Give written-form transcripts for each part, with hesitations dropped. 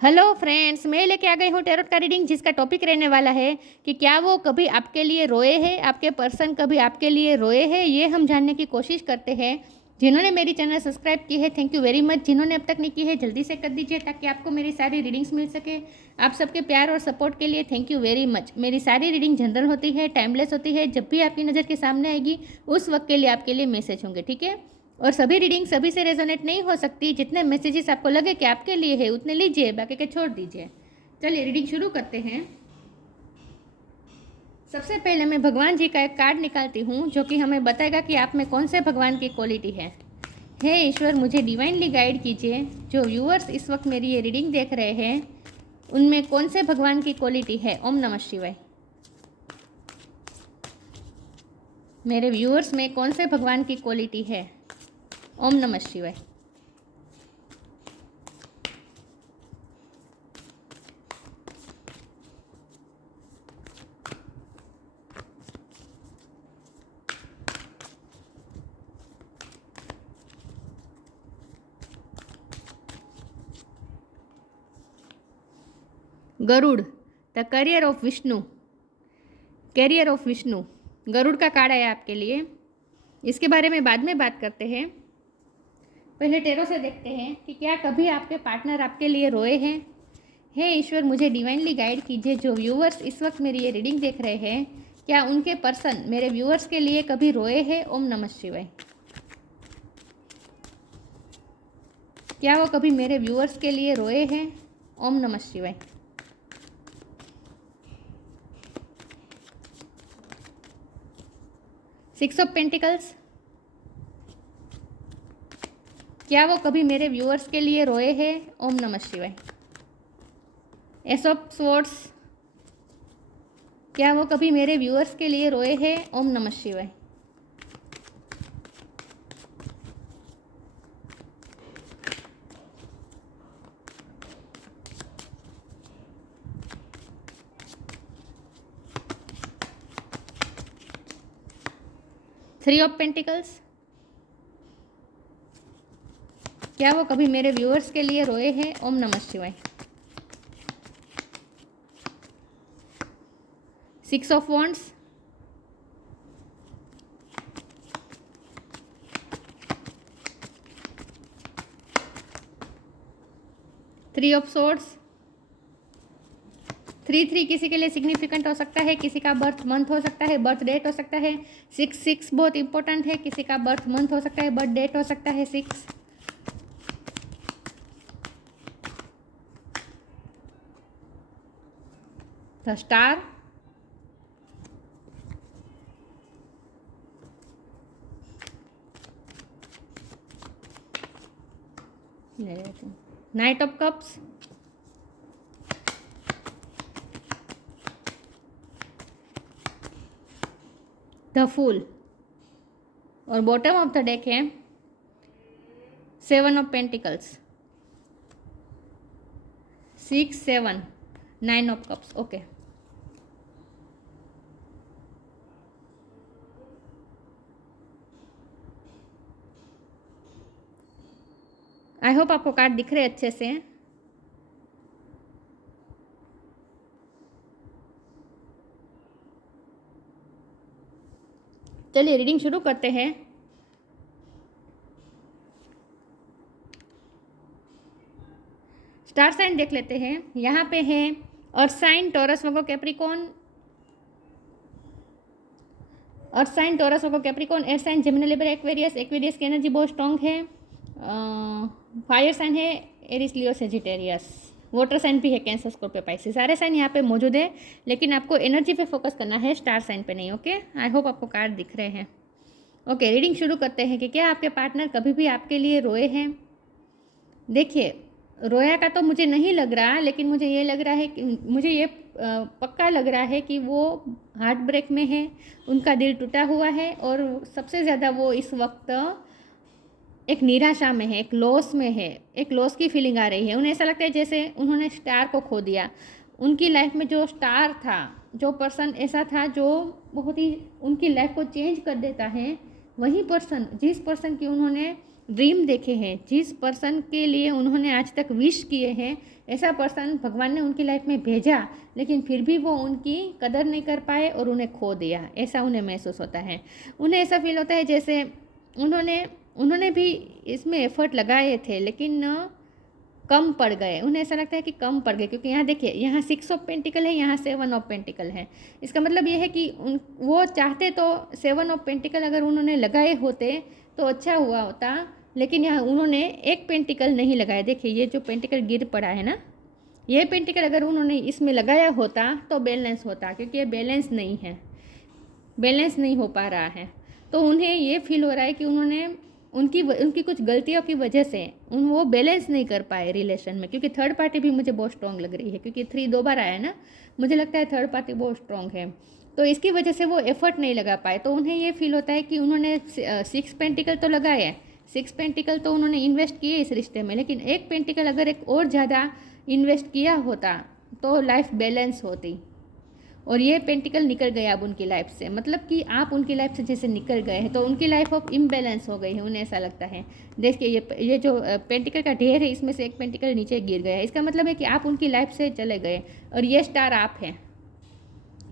Hello friends, मैं लेके आ गई हूँ टैरोट का रीडिंग जिसका टॉपिक रहने वाला है कि क्या वो कभी आपके लिए रोए हैं, आपके पर्सन कभी आपके लिए रोए हैं, ये हम जानने की कोशिश करते हैं। जिन्होंने मेरी चैनल सब्सक्राइब की है थैंक यू वेरी मच। जिन्होंने अब तक नहीं की है जल्दी से कर दीजिए ताकि आपको मेरी सारी रीडिंग्स मिल सके। आप सबके प्यार और सपोर्ट के लिए थैंक यू वेरी मच। मेरी सारी रीडिंग जनरल होती है, टाइमलेस होती है। जब भी आपकी नज़र के सामने आएगी उस वक्त के लिए आपके लिए मैसेज होंगे, ठीक है। और सभी रीडिंग सभी से रेजोनेट नहीं हो सकती। जितने मैसेजेस आपको लगे कि आपके लिए है उतने लीजिए, बाकी के छोड़ दीजिए। चलिए रीडिंग शुरू करते हैं। सबसे पहले मैं भगवान जी का एक कार्ड निकालती हूँ जो कि हमें बताएगा कि आप में कौन से भगवान की क्वालिटी है। हे ईश्वर, मुझे डिवाइनली गाइड कीजिए। जो व्यूअर्स इस वक्त मेरी ये रीडिंग देख रहे हैं उनमें कौन से भगवान की क्वालिटी है। ओम नमः शिवाय। मेरे व्यूअर्स में कौन से भगवान की क्वालिटी है। ओम नमः शिवाय। Garuda, the carrier of Vishnu. Carrier of Vishnu Garuda का कार्ड आया आपके लिए। इसके बारे में बाद में बात करते हैं। पहले टेरो से देखते हैं कि क्या कभी आपके पार्टनर आपके लिए रोए हैं। हे ईश्वर, मुझे डिवाइनली गाइड कीजिए। जो व्यूअर्स इस वक्त मेरी ये रीडिंग देख रहे हैं क्या उनके पर्सन मेरे व्यूअर्स के लिए कभी रोए हैं। ओम नमः शिवाय। क्या वो कभी मेरे व्यूअर्स के लिए रोए हैं। ओम नमः शिवाय। सिक्स ऑफ पेंटिकल्स, क्या वो कभी मेरे व्यूअर्स के लिए रोए हैं। ओम नमः शिवाय। एस ऑफ स्वॉर्ड्स, क्या वो कभी मेरे व्यूअर्स के लिए रोए हैं। ओम नमः शिवाय। थ्री ऑफ पेंटिकल्स, क्या वो कभी मेरे व्यूअर्स के लिए रोए हैं। ओम नमः शिवाय। Six of wands, three of swords. Three three किसी के लिए सिग्निफिकेंट हो सकता है, किसी का बर्थ मंथ हो सकता है, बर्थ डेट हो सकता है। सिक्स सिक्स बहुत इंपॉर्टेंट है। किसी का बर्थ मंथ हो सकता है, बर्थ डेट हो सकता है six. The star, knight of cups, the fool और बॉटम ऑफ द डेक है seven of pentacles. Six seven nine of cups. Okay, I hope आपको कार्ड दिख रहे अच्छे से। चलिए रीडिंग शुरू करते हैं। स्टार साइन देख लेते हैं। यहाँ पे है earth sign, Taurus, Virgo, Capricorn. Earth sign, Taurus, Virgo, Capricorn. Air sign Gemini, Libra, Aquarius. Aquarius की एनर्जी बहुत स्ट्रॉन्ग है। फायर साइन है Aries, Leo, Sagittarius. Water sign भी है कैंसर, स्कॉर्पियो, पाइसिस। सारे साइन यहाँ पे मौजूद है लेकिन आपको एनर्जी पे फोकस करना है, स्टार साइन पे नहीं। ओके, आई होप आपको कार्ड दिख रहे हैं। ओके, रीडिंग शुरू करते हैं कि क्या आपके पार्टनर कभी भी आपके लिए रोए हैं। देखिए, रोया का तो मुझे नहीं लग रहा, लेकिन मुझे ये लग रहा है कि मुझे ये पक्का लग रहा है कि वो हार्ट ब्रेक में है, उनका दिल टूटा हुआ है और सबसे ज़्यादा वो इस वक्त एक निराशा में है, एक लॉस में है। एक लॉस की फीलिंग आ रही है। उन्हें ऐसा लगता है जैसे उन्होंने स्टार को खो दिया। उनकी लाइफ में जो स्टार था, जो पर्सन ऐसा था जो बहुत ही उनकी लाइफ को चेंज कर देता है, वही पर्सन जिस पर्सन की उन्होंने ड्रीम देखे हैं, जिस पर्सन के लिए उन्होंने आज तक विश किए हैं, ऐसा पर्सन भगवान ने उनकी लाइफ में भेजा, लेकिन फिर भी वो उनकी कदर नहीं कर पाए और उन्हें खो दिया, ऐसा उन्हें महसूस होता है। उन्हें ऐसा फील होता है जैसे उन्होंने भी इसमें एफर्ट लगाए थे, लेकिन कम पड़ गए। उन्हें ऐसा लगता है कि कम पड़ गए, क्योंकि यहाँ देखिए, यहाँ 6 ऑफ पेंटिकल है, यहाँ 7 ऑफ पेंटिकल है। इसका मतलब ये है कि वो चाहते तो 7 ऑफ पेंटिकल अगर उन्होंने लगाए होते तो अच्छा हुआ होता, लेकिन यहाँ उन्होंने एक पेंटिकल नहीं लगाया। देखिए, ये जो पेंटिकल गिर पड़ा है ना, ये पेंटिकल अगर उन्होंने इसमें लगाया होता तो बैलेंस होता, क्योंकि ये बैलेंस नहीं है, बैलेंस नहीं हो पा रहा है। तो उन्हें ये फील हो रहा है कि उनकी कुछ गलतियों की वजह से वो बैलेंस नहीं कर पाए रिलेशन में, क्योंकि थर्ड पार्टी भी मुझे बहुत स्ट्रॉन्ग लग रही है, क्योंकि 3 2 बार आया है ना, मुझे लगता है थर्ड पार्टी बहुत स्ट्रॉन्ग है। तो इसकी वजह से वो एफर्ट नहीं लगा पाए। तो उन्हें ये फील होता है कि उन्होंने 6 पेंटिकल तो लगाए हैं, 6 पेंटिकल तो उन्होंने इन्वेस्ट किए इस रिश्ते में, लेकिन एक पेंटिकल अगर एक और ज़्यादा इन्वेस्ट किया होता तो लाइफ बैलेंस होती। और ये पेंटिकल निकल गया अब उनकी लाइफ से, मतलब कि आप उनकी लाइफ से जैसे निकल गए हैं, तो उनकी लाइफ अब इम्बैलेंस हो गई है, उन्हें ऐसा लगता है। देखिए, ये जो पेंटिकल का ढेर है, इसमें से एक पेंटिकल नीचे गिर गया है, इसका मतलब है कि आप उनकी लाइफ से चले गए, और ये स्टार आप हैं,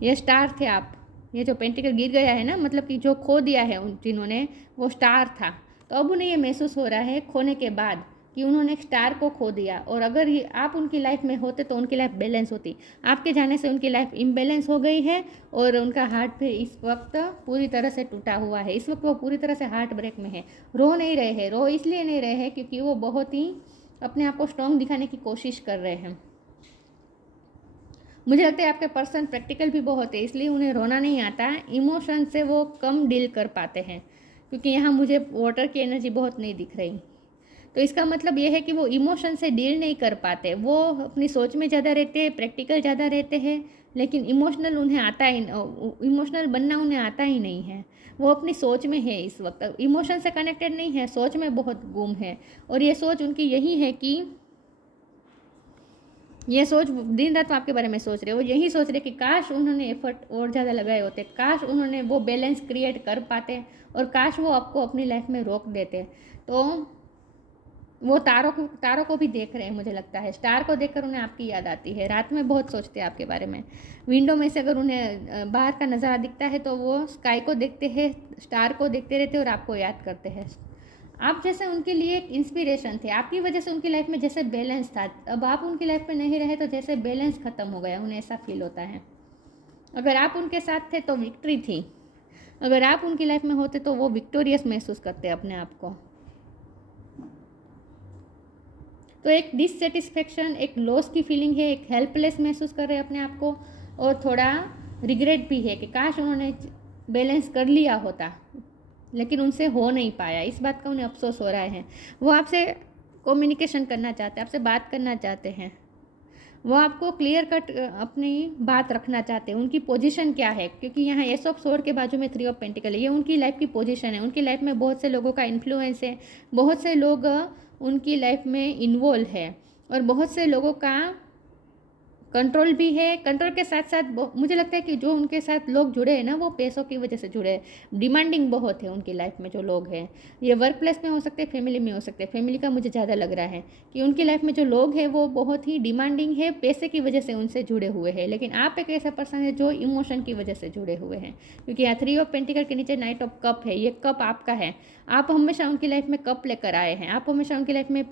ये स्टार थे आप। ये जो पेंटिकल गिर गया है ना, मतलब कि जो खो दिया है जिन्होंने, वो स्टार था। तो अब उन्हें ये महसूस हो रहा है खोने के बाद कि उन्होंने एक स्टार को खो दिया, और अगर ये आप उनकी लाइफ में होते तो उनकी लाइफ बैलेंस होती। आपके जाने से उनकी लाइफ इम्बैलेंस हो गई है, और उनका हार्ट भी इस वक्त पूरी तरह से टूटा हुआ है। इस वक्त वो पूरी तरह से हार्ट ब्रेक में है, रो नहीं रहे हैं। रो इसलिए नहीं रहे हैं क्योंकि वो बहुत ही अपने आप को स्ट्रॉन्ग दिखाने की कोशिश कर रहे हैं। मुझे लगता है आपके पर्सन प्रैक्टिकल भी बहुत है, इसलिए उन्हें रोना नहीं आता, इमोशन से वो कम डील कर पाते हैं, क्योंकि यहाँ मुझे वाटर की एनर्जी बहुत नहीं दिख रही। तो इसका मतलब ये है कि वो इमोशन से डील नहीं कर पाते, वो अपनी सोच में ज़्यादा रहते हैं, प्रैक्टिकल ज़्यादा रहते हैं, लेकिन इमोशनल उन्हें आता ही, इमोशनल बनना उन्हें आता ही नहीं है। वो अपनी सोच में है, इस वक्त इमोशन से कनेक्टेड नहीं है, सोच में बहुत गुम है। और ये सोच उनकी यही है कि ये सोच दिन रात आपके बारे में सोच रहे हो, यही सोच रहे कि काश उन्होंने एफर्ट और ज़्यादा लगाए होते, काश उन्होंने वो बैलेंस क्रिएट कर पाते, और काश वो आपको अपनी लाइफ में रोक देते। तो वो तारों को भी देख रहे हैं, मुझे लगता है स्टार को देखकर उन्हें आपकी याद आती है। रात में बहुत सोचते हैं आपके बारे में। विंडो में से अगर उन्हें बाहर का नज़ारा दिखता है तो वो स्काई को देखते हैं, स्टार को देखते रहते हैं और आपको याद करते हैं। आप जैसे उनके लिए एक इंस्पिरेशन थे, आपकी वजह से उनकी लाइफ में जैसे बैलेंस था। अब आप उनकी लाइफ में नहीं रहे तो जैसे बैलेंस ख़त्म हो गया, उन्हें ऐसा फील होता है। अगर आप उनके साथ थे तो विक्ट्री थी, अगर आप उनकी लाइफ में होते तो वो विक्टोरियस महसूस करते अपने आप को। तो एक डिससेटिस्फेक्शन, एक लॉस की फीलिंग है, एक हेल्पलेस महसूस कर रहे हैं अपने आप को, और थोड़ा रिग्रेट भी है कि काश उन्होंने बैलेंस कर लिया होता, लेकिन उनसे हो नहीं पाया। इस बात का उन्हें अफसोस हो रहा है। वो आपसे कम्युनिकेशन करना चाहते हैं, आपसे बात करना चाहते हैं, वो आपको क्लियर कट अपनी बात रखना चाहते हैं। उनकी पोजीशन क्या है, क्योंकि यहाँ एस ऑफ सोर्ड के बाजू में 3 ऑफ पेंटिकल है, ये उनकी लाइफ की पोजीशन है। उनकी लाइफ में बहुत से लोगों का इन्फ्लुएंस है, बहुत से लोग उनकी लाइफ में इन्वॉल्व है, और बहुत से लोगों का कंट्रोल भी है। कंट्रोल के साथ साथ मुझे लगता है कि जो उनके साथ लोग जुड़े हैं ना, वो पैसों की वजह से जुड़े हैं। डिमांडिंग बहुत है उनकी लाइफ में जो लोग हैं, ये वर्क प्लेस में हो सकते हैं, फैमिली में हो सकते हैं। फैमिली का मुझे ज़्यादा लग रहा है कि उनकी लाइफ में जो लोग हैं वो बहुत ही डिमांडिंग है, पैसे की वजह से उनसे जुड़े हुए हैं। लेकिन आप एक ऐसा पर्सन है जो इमोशन की वजह से जुड़े हुए हैं, क्योंकि यहाँ 3 ऑफ पेंटिकल के नीचे नाइट ऑफ कप है, ये कप आपका है। आप हमेशा उनकी लाइफ में कप लेकर आए हैं, आप हमेशा उनकी लाइफ में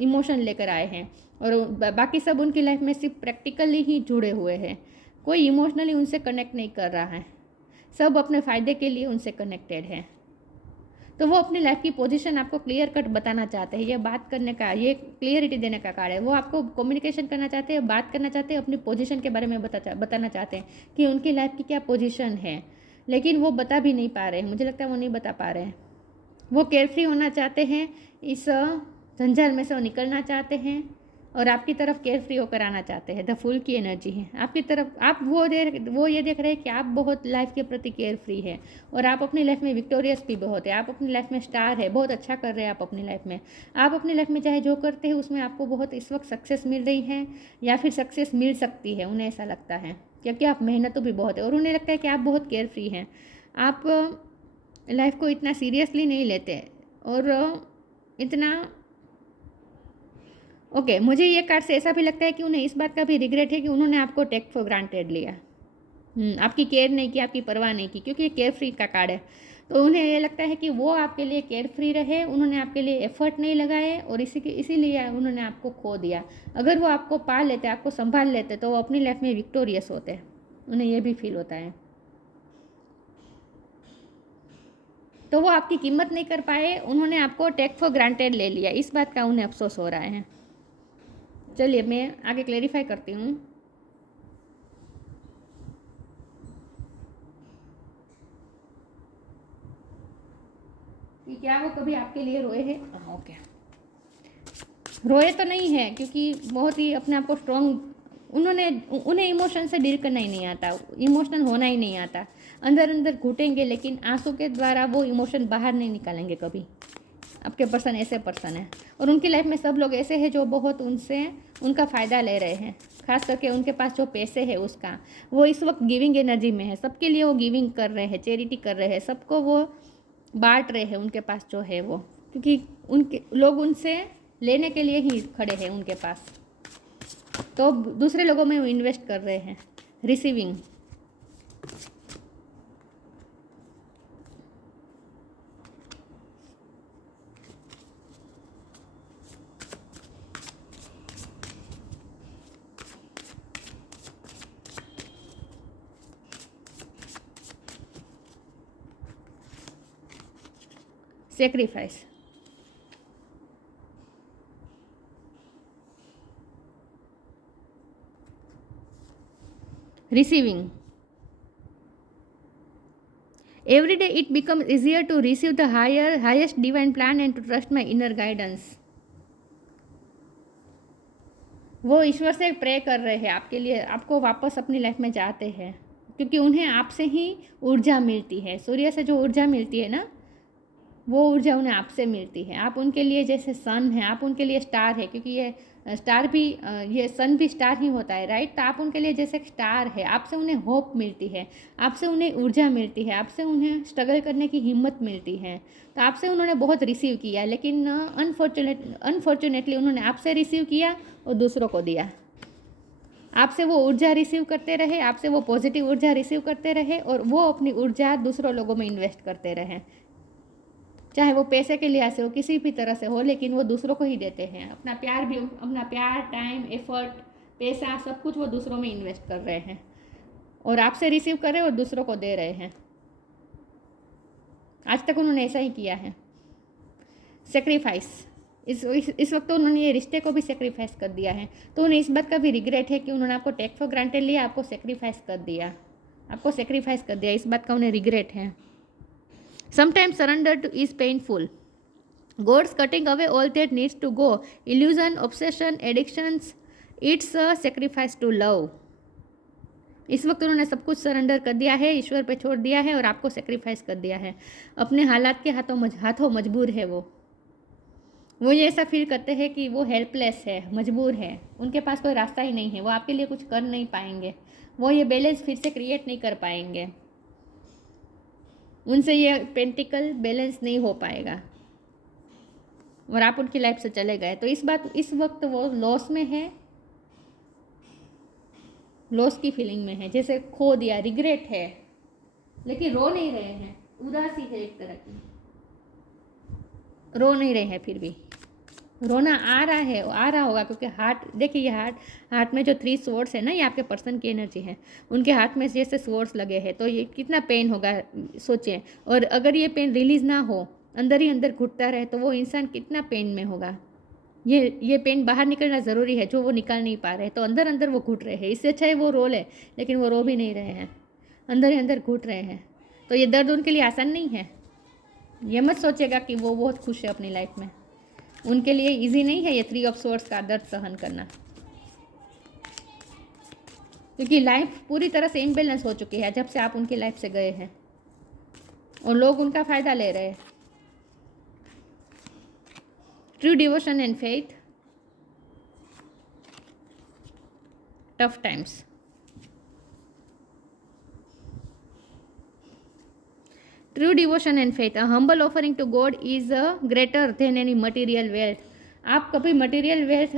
इमोशन लेकर आए हैं, और बाकी सब उनकी लाइफ में सिर्फ प्रैक्टिकली ही जुड़े हुए हैं। कोई इमोशनली उनसे कनेक्ट नहीं कर रहा है, सब अपने फ़ायदे के लिए उनसे कनेक्टेड है। तो वो अपनी लाइफ की पोजीशन आपको क्लियर कट बताना चाहते हैं, ये बात करने का, ये क्लियरिटी देने का कार्य है। वो आपको कम्युनिकेशन करना चाहते हैं, बात करना चाहते हैं, अपनी पोजीशन के बारे में बताना चाहते हैं कि उनकी लाइफ की क्या पोजीशन है, लेकिन वो बता भी नहीं पा रहे हैं। मुझे लगता है वो नहीं बता पा रहे हैं। वो केयरफ्री होना चाहते हैं, इस झंझार में से वो निकलना चाहते हैं, और आपकी तरफ केयर फ्री होकर आना चाहते हैं। द फूल की एनर्जी है आपकी तरफ। आप वो ये देख रहे हैं कि आप बहुत लाइफ के प्रति केयर फ्री है, और आप अपनी लाइफ में विक्टोरियस भी बहुत है। आप अपनी लाइफ में स्टार है, बहुत अच्छा कर रहे हैं आप अपनी लाइफ में। आप अपनी लाइफ में चाहे जो करते हैं उसमें आपको बहुत इस वक्त सक्सेस मिल रही है, या फिर सक्सेस मिल सकती है, उन्हें ऐसा लगता है, क्योंकि आप मेहनत भी बहुत है, और उन्हें लगता है कि आप बहुत केयर फ्री हैं। आप लाइफ को इतना सीरियसली नहीं लेते, और इतना ओके मुझे ये कार्ड से ऐसा भी लगता है कि उन्हें इस बात का भी रिग्रेट है कि उन्होंने आपको टेक फॉर ग्रांटेड लिया। आपकी केयर नहीं की, आपकी परवाह नहीं की, क्योंकि ये केयर फ्री का कार्ड है। तो उन्हें ये लगता है कि वो आपके लिए केयर फ्री रहे, उन्होंने आपके लिए एफर्ट नहीं लगाए और इसीलिए उन्होंने आपको खो दिया। अगर वो आपको पा लेते, आपको संभाल लेते, तो वो अपनी लाइफ में विक्टोरियस होते। उन्हें ये भी फील होता है। तो वो आपकी कीमत नहीं कर पाए, उन्होंने आपको टेक फॉर ग्रांटेड ले लिया, इस बात का उन्हें अफसोस हो रहा है। चलिए मैं आगे क्लेरिफाई करती हूँ। कि क्या वो कभी आपके लिए रोए हैं? ओके, रोए तो नहीं है, क्योंकि बहुत ही अपने आप को स्ट्रॉन्ग, उन्हें इमोशन से डील करना ही नहीं आता, इमोशनल होना ही नहीं आता। अंदर अंदर घुटेंगे, लेकिन आंसू के द्वारा वो इमोशन बाहर नहीं निकालेंगे कभी। आपके पर्सन ऐसे पर्सन है, और उनकी लाइफ में सब लोग ऐसे हैं जो बहुत उनका फ़ायदा ले रहे हैं। खास करके उनके पास जो पैसे है उसका, वो इस वक्त गिविंग एनर्जी में है। सबके लिए वो गिविंग कर रहे हैं, चैरिटी कर रहे हैं, सबको वो बांट रहे हैं उनके पास जो है वो, क्योंकि उनके लोग उनसे लेने के लिए ही खड़े हैं उनके पास। तो दूसरे लोगों में वो इन्वेस्ट कर रहे हैं, receiving. Sacrifice, receiving. Every day it becomes easier to receive the highest divine plan and to trust my inner guidance. वो ईश्वर से प्रे कर रहे हैं आपके लिए, आपको वापस अपनी लाइफ में चाहते हैं, क्योंकि उन्हें आपसे ही ऊर्जा मिलती है। सूर्य से जो ऊर्जा मिलती है ना, वो ऊर्जा उन्हें आपसे मिलती है। आप उनके लिए जैसे सन है, आप उनके लिए स्टार है, क्योंकि ये स्टार भी, ये सन भी स्टार ही होता है, राइट। तो आप उनके लिए जैसे स्टार है, आपसे उन्हें होप मिलती है, आपसे उन्हें ऊर्जा मिलती है, आपसे उन्हें स्ट्रगल करने की हिम्मत मिलती है। तो आपसे उन्होंने बहुत रिसीव किया, लेकिन अनफॉर्चुनेटली उन्होंने आपसे रिसीव किया और दूसरों को दिया। आपसे वो ऊर्जा रिसीव करते रहे, आपसे वो पॉजिटिव ऊर्जा रिसीव करते रहे, और वो अपनी ऊर्जा दूसरों लोगों में इन्वेस्ट करते रहे। चाहे वो पैसे के लिहाज से हो, किसी भी तरह से हो, लेकिन वो दूसरों को ही देते हैं। अपना प्यार भी, अपना प्यार, टाइम, एफर्ट, पैसा, सब कुछ वो दूसरों में इन्वेस्ट कर रहे हैं, और आपसे रिसीव कर रहे हैं और दूसरों को दे रहे हैं। आज तक उन्होंने ऐसा ही किया है। सेक्रीफाइस, इस वक्त तो उन्होंने ये रिश्ते को भी सेक्रीफाइस कर दिया है। तो उन्हें इस बात का भी रिग्रेट है कि उन्होंने आपको टेक फॉर ग्रांटेड लिया, आपको सेक्रीफाइस कर दिया, इस बात का उन्हें रिग्रेट है। Sometimes surrender is painful. God's cutting away all that needs to go. Illusion, obsession, addictions. It's a sacrifice to love. इस वक्त उन्होंने सब कुछ सरेंडर कर दिया है, ईश्वर पे छोड़ दिया है, और आपको सेक्रीफाइस कर दिया है। अपने हालात के हाथों मजबूर है वो ये ऐसा फील करते हैं कि वो हेल्पलेस है, मजबूर है, उनके पास कोई रास्ता ही नहीं है, वो आपके लिए कुछ कर नहीं पाएंगे, वो ये बैलेंस फिर से क्रिएट नहीं कर पाएंगे, उनसे ये पेंटिकल बैलेंस नहीं हो पाएगा, और आप उनकी लाइफ से चले गए। तो इस वक्त वो लॉस में है, लॉस की फीलिंग में है, जैसे खो दिया, रिग्रेट है, लेकिन रो नहीं रहे हैं, उदासी है एक तरह की, रो नहीं रहे हैं, फिर भी रोना आ रहा होगा, क्योंकि हार्ट, देखिए ये हार्ट में जो 3 स्वॉर्ड्स है ना, ये आपके पर्सन की एनर्जी है, उनके हाथ में जैसे स्वॉर्ड्स लगे हैं, तो ये कितना पेन होगा सोचें। और अगर ये पेन रिलीज़ ना हो, अंदर ही अंदर घुटता रहे, तो वो इंसान कितना पेन में होगा। ये पेन बाहर निकलना ज़रूरी है, जो वो निकाल नहीं पा रहे, तो अंदर अंदर वो घुट रहे हैं। इससे अच्छा है वो रो ले, लेकिन वो रो भी नहीं रहे हैं, अंदर ही अंदर घुट रहे हैं। तो ये दर्द उनके लिए आसान नहीं है। ये मत सोचेगा कि वो बहुत खुश है अपनी लाइफ में, उनके लिए इजी नहीं है ये 3 ऑफ स्वॉर्ड्स का दर्द सहन करना, क्योंकि लाइफ पूरी तरह से इम्बैलेंस हो चुकी है जब से आप उनकी लाइफ से गए हैं, और लोग उनका फ़ायदा ले रहे हैं। True devotion and faith, tough times. True devotion and faith, a humble offering to God is greater than any material wealth. आप कभी मटेरियल वेल्थ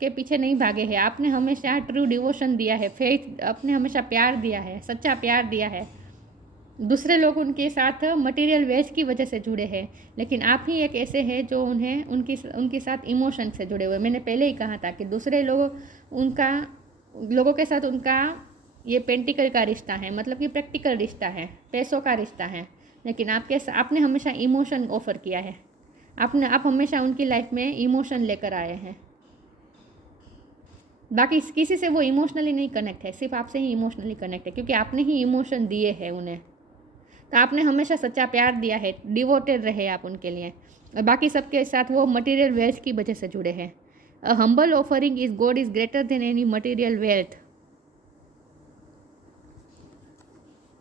के पीछे नहीं भागे हैं, आपने हमेशा ट्रू डिवोशन दिया है, फेथ, आपने हमेशा प्यार दिया है, सच्चा प्यार दिया है। दूसरे लोग उनके साथ मटेरियल वेल्थ की वजह से जुड़े हैं, लेकिन आप ही एक ऐसे हैं जो उन्हें उनके साथ इमोशन से जुड़े हुए। मैंने पहले ही कहा था कि दूसरे लोगों के साथ उनका ये पेंटिकल का रिश्ता है, मतलब कि प्रैक्टिकल रिश्ता है, पैसों का रिश्ता है, लेकिन आपने हमेशा इमोशन ऑफर किया है। आप हमेशा उनकी लाइफ में इमोशन लेकर आए हैं। बाकी किसी से वो इमोशनली नहीं कनेक्ट है, सिर्फ आपसे ही इमोशनली कनेक्ट है, क्योंकि आपने ही इमोशन दिए हैं उन्हें। तो आपने हमेशा सच्चा प्यार दिया है, डिवोटेड रहे आप उनके लिए, और बाकी सबके साथ वो मटेरियल वेल्थ की वजह से जुड़े हैं। अ humble offering is God is greater than any material wealth.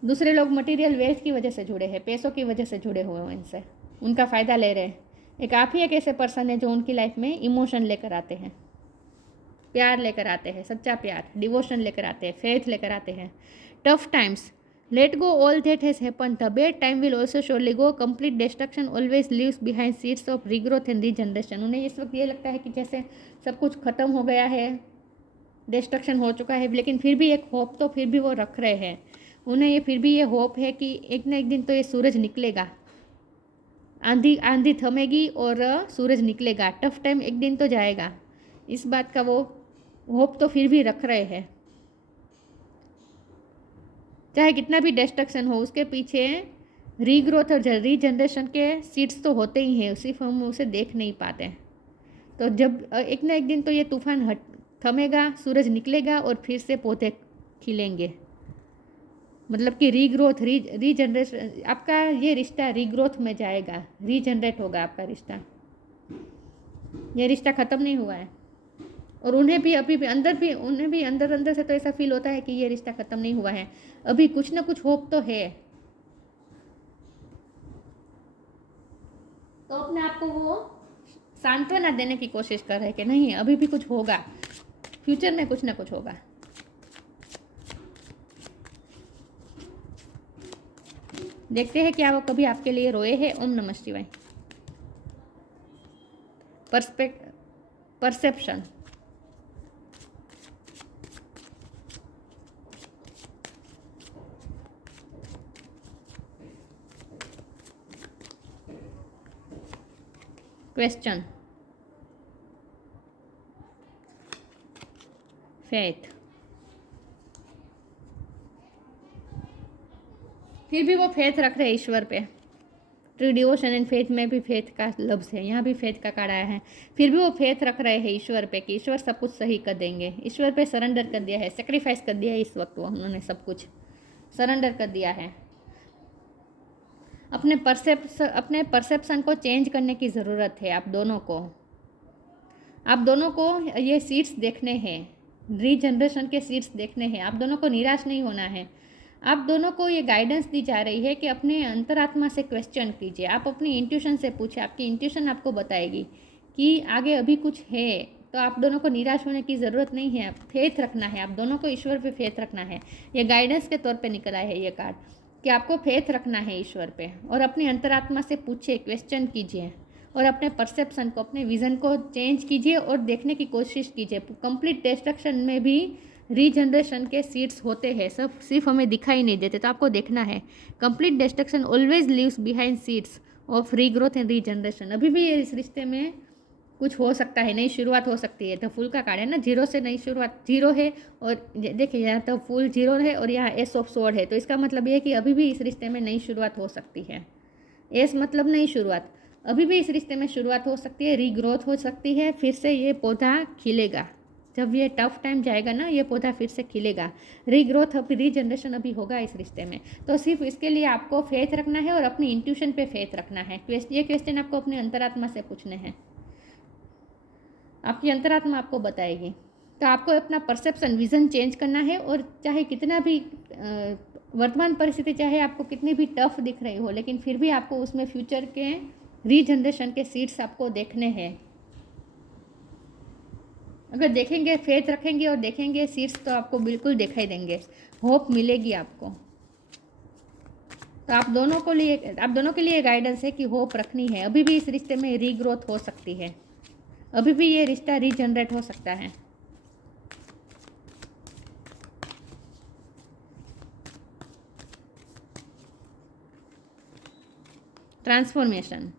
दूसरे लोग मटेरियल वेल्थ की वजह से जुड़े हैं, पैसों की वजह से जुड़े हुए हैं, इनसे उनका फ़ायदा ले रहे हैं। एक आप ही एक ऐसे पर्सन है जो उनकी लाइफ में इमोशन लेकर आते हैं, प्यार लेकर आते हैं, सच्चा प्यार, डिवोशन लेकर आते हैं, फेथ लेकर आते हैं। Tough times, let go all that has happen, the bad time will also surely go, complete destruction always leaves behind seeds of regrowth and regeneration. उन्हें इस वक्त ये लगता है कि जैसे सब कुछ खत्म हो गया है, डिस्ट्रक्शन हो चुका है, लेकिन फिर भी एक होप तो फिर भी वो रख रहे हैं। उन्हें ये फिर भी ये होप है कि एक ना एक दिन तो ये सूरज निकलेगा, आंधी थमेगी और सूरज निकलेगा, टफ टाइम एक दिन तो जाएगा, इस बात का वो होप तो फिर भी रख रहे हैं। चाहे कितना भी डिस्ट्रक्शन हो, उसके पीछे रीग्रोथ और रीजनरेशन के सीड्स तो होते ही हैं, सिर्फ हम उसे देख नहीं पाते। तो जब एक ना एक दिन तो ये तूफान थमेगा, सूरज निकलेगा और फिर से पौधे खिलेंगे, मतलब कि रीग्रोथ, रीजनरेशन, आपका ये रिश्ता रीग्रोथ में जाएगा, रीजनरेट होगा आपका रिश्ता। ये रिश्ता ख़त्म नहीं हुआ है, और उन्हें भी अंदर अंदर से तो ऐसा फील होता है कि ये रिश्ता ख़त्म नहीं हुआ है, अभी कुछ ना कुछ होप तो है। तो अपने आप को वो सांत्वना देने की कोशिश कर रहे हैं कि नहीं, अभी भी कुछ होगा, फ्यूचर में कुछ ना कुछ होगा। देखते हैं क्या वो कभी आपके लिए रोए हैं। ओम नमः शिवाय। Perception, question, faith. फिर भी वो फेथ रख रहे हैं ईश्वर पे। ट्रू डिवोशन एंड फेथ में भी फेथ का लफ्ज़ है, यहाँ भी फेथ का कार्ड आया है। फिर भी वो फेथ रख रहे हैं ईश्वर पे कि ईश्वर सब कुछ सही कर देंगे। ईश्वर पे सरेंडर कर दिया है, सेक्रीफाइस कर दिया है, इस वक्त वो उन्होंने सब कुछ सरेंडर कर दिया है। अपने परसेप्शन को चेंज करने की ज़रूरत है आप दोनों को ये सीड्स देखने हैं, रीजनरेशन के सीड्स देखने हैं। आप दोनों को निराश नहीं होना है। आप दोनों को ये गाइडेंस दी जा रही है कि अपने अंतरात्मा से क्वेश्चन कीजिए, आप अपनी इंट्यूशन से पूछे, आपकी इंट्यूशन आपको बताएगी कि आगे अभी कुछ है। तो आप दोनों को निराश होने की ज़रूरत नहीं है, फेथ रखना है, आप दोनों को ईश्वर पे फेथ रखना है। ये गाइडेंस के तौर पे निकला है ये कार्ड कि आपको फेथ रखना है ईश्वर पे, और अपनी अंतरात्मा से पूछिए, क्वेश्चन कीजिए, और अपने परसेप्शन को, अपने विज़न को चेंज कीजिए और देखने की कोशिश कीजिए। कंप्लीट डिस्ट्रक्शन में भी रीजनरेशन के सीड्स होते हैं, सब सिर्फ हमें दिखाई नहीं देते। तो आपको देखना है, complete destruction always leaves behind seeds of regrowth and regeneration. अभी भी इस रिश्ते में कुछ हो सकता है, नई शुरुआत हो सकती है। तो फूल का कार्ड है ना, जीरो से नई शुरुआत, जीरो है, और देखिए यहाँ तो फूल जीरो है और यहाँ एस ऑफ सोर्ड है। तो इसका मतलब ये है कि अभी भी इस रिश्ते में नई शुरुआत हो सकती है। एस मतलब नई शुरुआत, अभी भी इस रिश्ते में शुरुआत हो सकती है, रीग्रोथ हो सकती है, फिर से ये पौधा खिलेगा। जब ये टफ टाइम जाएगा ना, ये पौधा फिर से खिलेगा, रीग्रोथ, अभी रीजनरेशन अभी होगा इस रिश्ते में। तो सिर्फ इसके लिए आपको फेथ रखना है और अपनी इंट्यूशन पे फेथ रखना है। ये क्वेश्चन आपको अपने अंतरात्मा से पूछने हैं, आपकी अंतरात्मा आपको बताएगी। तो आपको अपना परसेप्शन, विज़न चेंज करना है, और चाहे कितना भी वर्तमान परिस्थिति चाहे आपको कितनी भी टफ दिख रही हो, लेकिन फिर भी आपको उसमें फ्यूचर के रीजनरेशन के सीड्स आपको देखने हैं। अगर देखेंगे, फेथ रखेंगे और देखेंगे सीड्स, तो आपको बिल्कुल दिखाई देंगे, होप मिलेगी आपको। तो आप दोनों के लिए गाइडेंस है कि होप रखनी है। अभी भी इस रिश्ते में रीग्रोथ हो सकती है, अभी भी ये रिश्ता रीजनरेट हो सकता है। Transformation,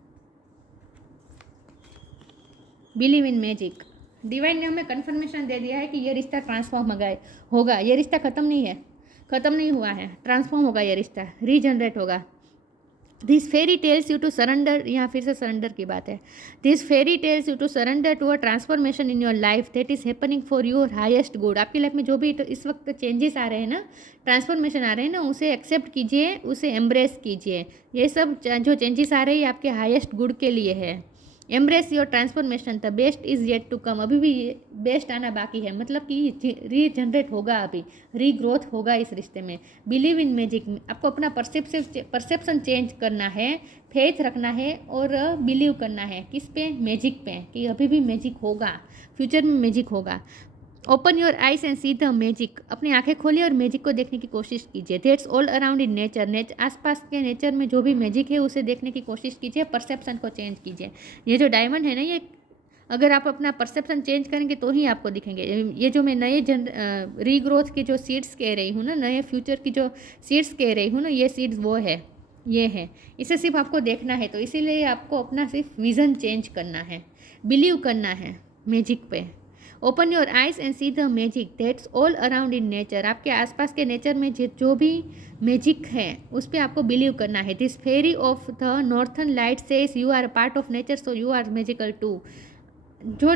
believe in magic. Divine ने हमें कन्फर्मेशन दे दिया है कि ये रिश्ता ट्रांसफॉर्म होगा। ये रिश्ता ख़त्म नहीं हुआ है, ट्रांसफॉर्म होगा, ये रिश्ता रीजनरेट होगा। This fairy tells you to surrender, यहाँ फिर से सरेंडर की बात है। This fairy tells you to surrender to a transformation in your life that is happening for your highest good. आपकी लाइफ में जो भी तो इस वक्त चेंजेस आ रहे हैं ना, ट्रांसफॉर्मेशन आ रहे हैं ना, उसे एक्सेप्ट कीजिए, उसे एम्ब्रेस कीजिए। ये सब जो चेंजेस आ रहे हैं आपके हाईएस्ट गुड के लिए है। Embrace your transformation, the best is yet to come. अभी भी बेस्ट आना बाकी है, मतलब कि रीजनरेट होगा, अभी रीग्रोथ होगा इस रिश्ते में। बिलीव इन मैजिक, आपको अपना परसेप्शन चेंज करना है, फेथ रखना है और बिलीव करना है। किस पे? मैजिक पे, कि अभी भी मैजिक होगा, फ्यूचर में मैजिक होगा। Open your eyes and see the magic, अपनी आंखें खोलिए और मैजिक को देखने की कोशिश कीजिए। That's all around in nature, आसपास के नेचर में जो भी मैजिक है उसे देखने की कोशिश कीजिए, परसेप्शन को चेंज कीजिए। ये जो डायमंड है ना, ये अगर आप अपना परसेप्शन चेंज करेंगे तो ही आपको दिखेंगे। ये जो मैं नए रीग्रोथ के जो सीड्स कह रही हूँ ना, नए फ्यूचर की जो सीड्स कह रही हूँ ना, ये सीड्स वो है, ये है। इसे सिर्फ आपको देखना है, तो इसीलिए आपको अपना सिर्फ विज़न चेंज करना है, बिलीव करना है मैजिक पे। Open your eyes and see the magic that's all around in nature, आपके आसपास के नेचर में जो भी मैजिक है उस पर आपको बिलीव करना है। This fairy of the northern light says you are part of nature so you are magical too. जो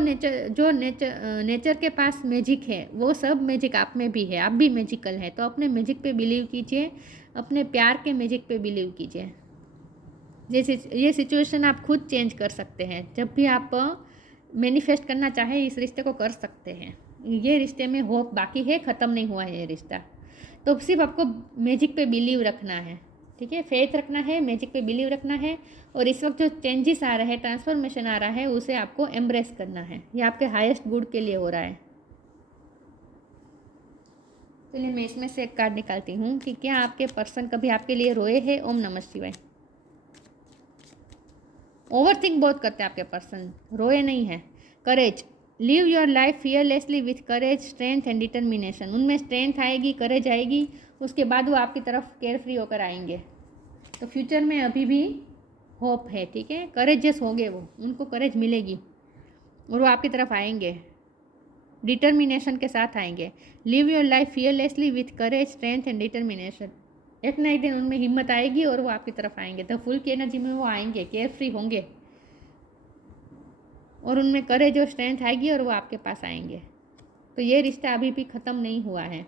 नेचर के पास मैजिक है वो सब मैजिक आप में भी है, आप भी मैजिकल है। तो अपने मैजिक पे बिलीव कीजिए, अपने प्यार के मैजिक पे बिलीव कीजिए। जैसे ये सिचुएशन आप खुद चेंज कर सकते हैं, जब भी आप मैनिफेस्ट करना चाहे इस रिश्ते को कर सकते हैं। ये रिश्ते में होप बाकी है, ख़त्म नहीं हुआ है ये रिश्ता। तो सिर्फ आपको मैजिक पे बिलीव रखना है, ठीक है, फेथ रखना है, मैजिक पे बिलीव रखना है। और इस वक्त जो चेंजेस आ रहा है, ट्रांसफॉर्मेशन आ रहा है, उसे आपको एम्ब्रेस करना है। ये आपके हाईएस्ट गुड के लिए हो रहा है। चलिए मैं इसमें से एक कार्ड निकालती हूँ कि क्या आपके पर्सन कभी आपके लिए रोए हैं। ओम नमः शिवाय। ओवरथिंक बहुत करते हैं आपके पर्सन, रोए नहीं है। Courage, live your life fearlessly with courage, strength and determination. उनमें स्ट्रेंथ आएगी, करेज आएगी, उसके बाद वो आपकी तरफ केयर फ्री होकर आएंगे। तो फ्यूचर में अभी भी होप है, ठीक है, करेजियस होंगे वो, उनको करेज मिलेगी और वो आपकी तरफ आएंगे, डिटर्मिनेशन के साथ आएंगे। Live your life fearlessly with courage, strength and determination. एक ना एक दिन उनमें हिम्मत आएगी और वो आपकी तरफ आएंगे। द फुल की एनर्जी में वो आएंगे, केयर फ्री होंगे और उनमें करेज और स्ट्रेंथ आएगी और वो आपके पास आएंगे। तो ये रिश्ता अभी भी ख़त्म नहीं हुआ है,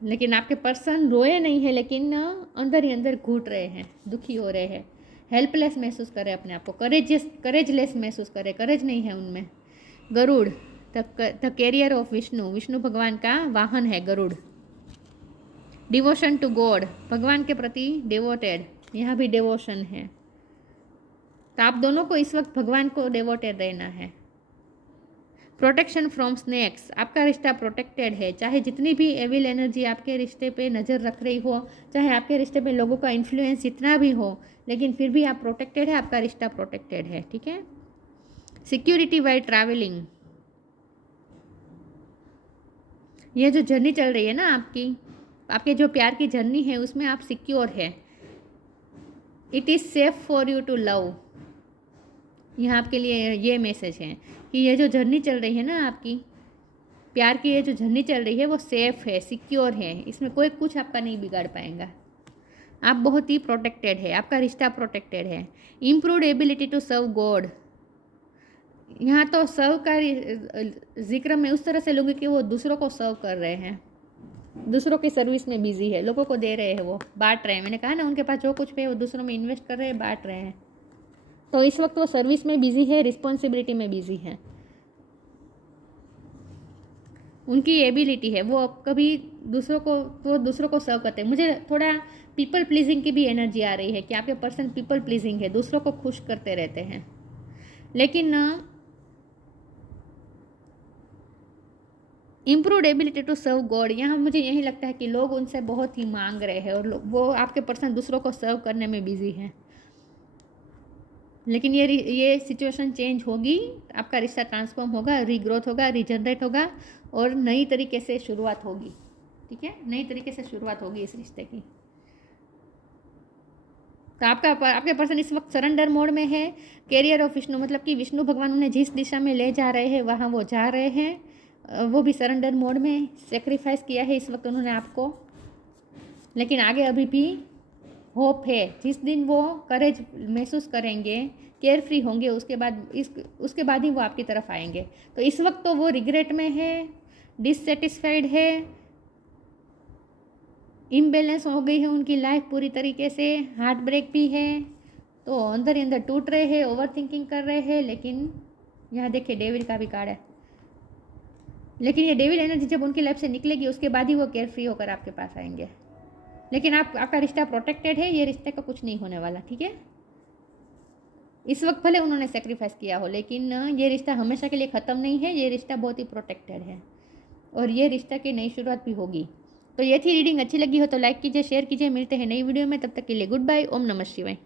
लेकिन आपके पर्सन रोए नहीं है, लेकिन अंदर ही अंदर घुट रहे हैं, दुखी हो रहे हैं, हेल्पलेस महसूस करें अपने आप को, करेजलेस महसूस करें, करेज नहीं है उनमें। Garuda, the carrier of Vishnu, Vishnu भगवान का वाहन है गरुड़। डिवोशन टू गॉड, भगवान के प्रति डिवोटेड, यहाँ भी डिवोशन है। तो आप दोनों को इस वक्त भगवान को डिवोटेड रहना है। प्रोटेक्शन फ्रॉम स्नेक्स, आपका रिश्ता प्रोटेक्टेड है। चाहे जितनी भी एविल एनर्जी आपके रिश्ते पे नज़र रख रही हो, चाहे आपके रिश्ते पे लोगों का इन्फ्लुएंस जितना भी हो, लेकिन फिर भी आप प्रोटेक्टेड है, आपका रिश्ता प्रोटेक्टेड है, ठीक है। सिक्योरिटी वाइल ट्रैवलिंग, ये जो जर्नी चल रही है ना आपके जो प्यार की जर्नी है उसमें आप सिक्योर है। It is safe for you to love, यहाँ आपके लिए ये मैसेज है कि ये जो जर्नी चल रही है ना आपकी प्यार की, ये जो जर्नी चल रही है वो सेफ़ है, सिक्योर है, इसमें कोई कुछ आपका नहीं बिगाड़ पाएगा। आप बहुत ही प्रोटेक्टेड है, आपका रिश्ता प्रोटेक्टेड है। Improved ability to serve God, यहाँ तो सर्व का जिक्र मैं उस तरह से लूँगी कि वो दूसरों को सर्व कर रहे हैं, दूसरों की सर्विस में बिजी है, लोगों को दे रहे हैं, वो बांट रहे हैं। मैंने कहा ना, उनके पास जो कुछ है वो दूसरों में इन्वेस्ट कर रहे हैं, बांट रहे हैं। तो इस वक्त वो सर्विस में बिजी है, रिस्पॉन्सिबिलिटी में बिजी है। उनकी एबिलिटी है, वो कभी दूसरों को सर्व करते हैं। मुझे थोड़ा पीपल प्लीजिंग की भी एनर्जी आ रही है कि आपके पर्सन पीपल प्लीजिंग है, दूसरों को खुश करते रहते हैं। लेकिन improved ability to serve God, यहाँ मुझे यही लगता है कि लोग उनसे बहुत ही मांग रहे हैं और वो आपके पर्सन दूसरों को सर्व करने में बिजी हैं। लेकिन ये सिचुएशन चेंज होगी, आपका रिश्ता ट्रांसफॉर्म होगा, रीग्रोथ होगा, रीजनरेट होगा और नई तरीके से शुरुआत होगी। ठीक है, नई तरीके से शुरुआत होगी इस रिश्ते की। तो आपके पर्सन इस वक्त सरेंडर मोड में है। कैरियर ऑफ विष्णु, मतलब कि विष्णु भगवान उन्हें जिस दिशा में ले जा रहे हैं वहाँ वो जा रहे हैं, वो भी सरेंडर मोड में। सेक्रीफाइस किया है इस वक्त उन्होंने आपको, लेकिन आगे अभी भी होप है। जिस दिन वो करेज महसूस करेंगे, केयर फ्री होंगे, उसके बाद ही वो आपकी तरफ आएंगे। तो इस वक्त तो वो रिग्रेट में है, डिससेटिस्फाइड है, इम्बैलेंस हो गई है उनकी लाइफ पूरी तरीके से, हार्ट ब्रेक भी है। तो अंदर ही अंदर टूट रहे हैं, ओवर थिंकिंग कर रहे हैं। लेकिन यहाँ देखिए डेविल का भी कार्ड है। लेकिन ये डेविल एनर्जी जब उनकी लाइफ से निकलेगी उसके बाद ही वो केयर फ्री होकर आपके पास आएंगे। लेकिन आपका रिश्ता प्रोटेक्टेड है, ये रिश्ते का कुछ नहीं होने वाला। ठीक है, इस वक्त भले उन्होंने सेक्रीफाइस किया हो, लेकिन ये रिश्ता हमेशा के लिए ख़त्म नहीं है। ये रिश्ता बहुत ही प्रोटेक्टेड है और ये रिश्ता की नई शुरुआत भी होगी। तो ये थी रीडिंग। अच्छी लगी हो तो लाइक कीजिए, शेयर कीजिए। मिलते हैं नई वीडियो में, तब तक के लिए गुड बाय। ओम नमः शिवाय।